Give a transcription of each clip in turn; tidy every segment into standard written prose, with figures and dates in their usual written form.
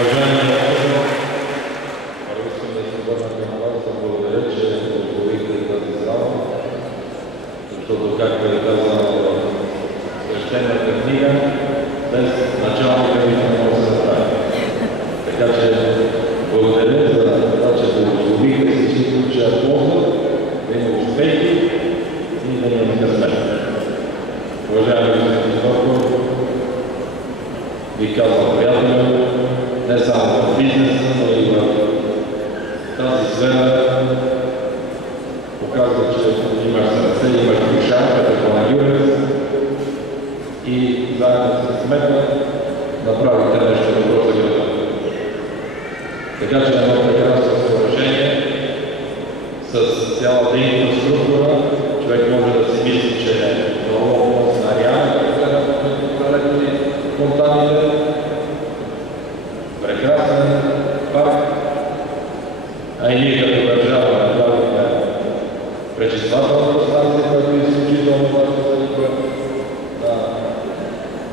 Уважаеми колеги, първо искам да се обърна към вас да благодаря, че позволихте тази зала, защото, както е казано в свещената книга, без началника нищо не може да се направи. Така че благодаря за това, че позволихте всички, които ще ползват, да има успехи и да има късмет. Уважаеми господин Стоков, ви казвам приятно, не само в бизнеса, но и в тази сфера показва, че имаш сърце, имаш душа, като панагюрец и заедно с смета направите нещо добро за града. Така че едно прекрасно съоръжение с цялата инфраструктура, човек може да си мисли, че е много снаряда, както е фонтаните. Прекрасен парк, а и ние като държава направихме пречиствателната станция, която е изключително важна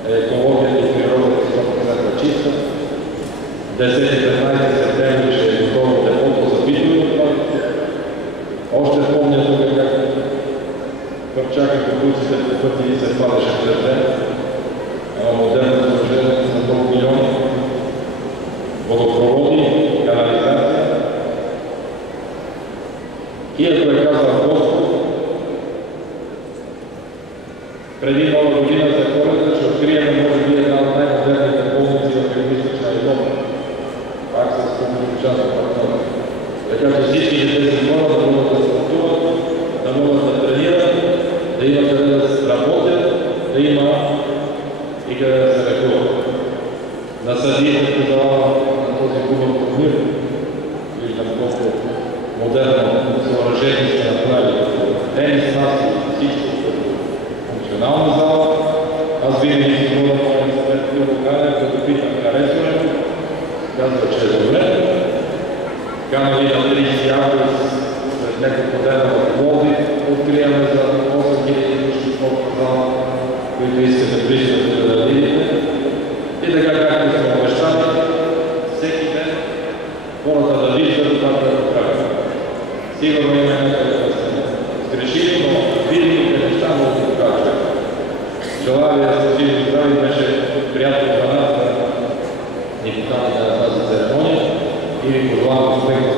за екологията и природата 100% чиста. 10-15 септември ще е готово депото за битови отпадъци. Още помня тук как пърчака продукците по пъти и се падаше в дъжден. Модерно съоръжение за 100 милиона. Водопроводи, канализация. И ако е казал Господ, преди Нова година за Коледа ще открием, може би, една от най-модерните болници в Югоизточна Европа. Пак с публично-частни партньори. Така че всички тези хора да могат да спортуват, да могат да тренират, да има къде да работят, да има и къде да се лекуват. Насъдите подава този хубав турнир. Виждам колко модерно съоръжение сте направили. Тенис, нас и всичко като функционална зала. Аз винаги си говоря на моя съвет в България, като питам харесва ли, казва, че е добре. Канали на 30 август, след няколко дена в Пловдив, откриваме за 8000 души спортна зала, които искате близко да видите. И така, както сме обещали, всеки ден хората да виждат това, което правят. Сигурно има някъде да се сгрешили, но видимите неща могат да покажат. Желая ви да сте живи и здрави, беше приятно за нас да ни поканите на тази церемония и ви пожелавам успех.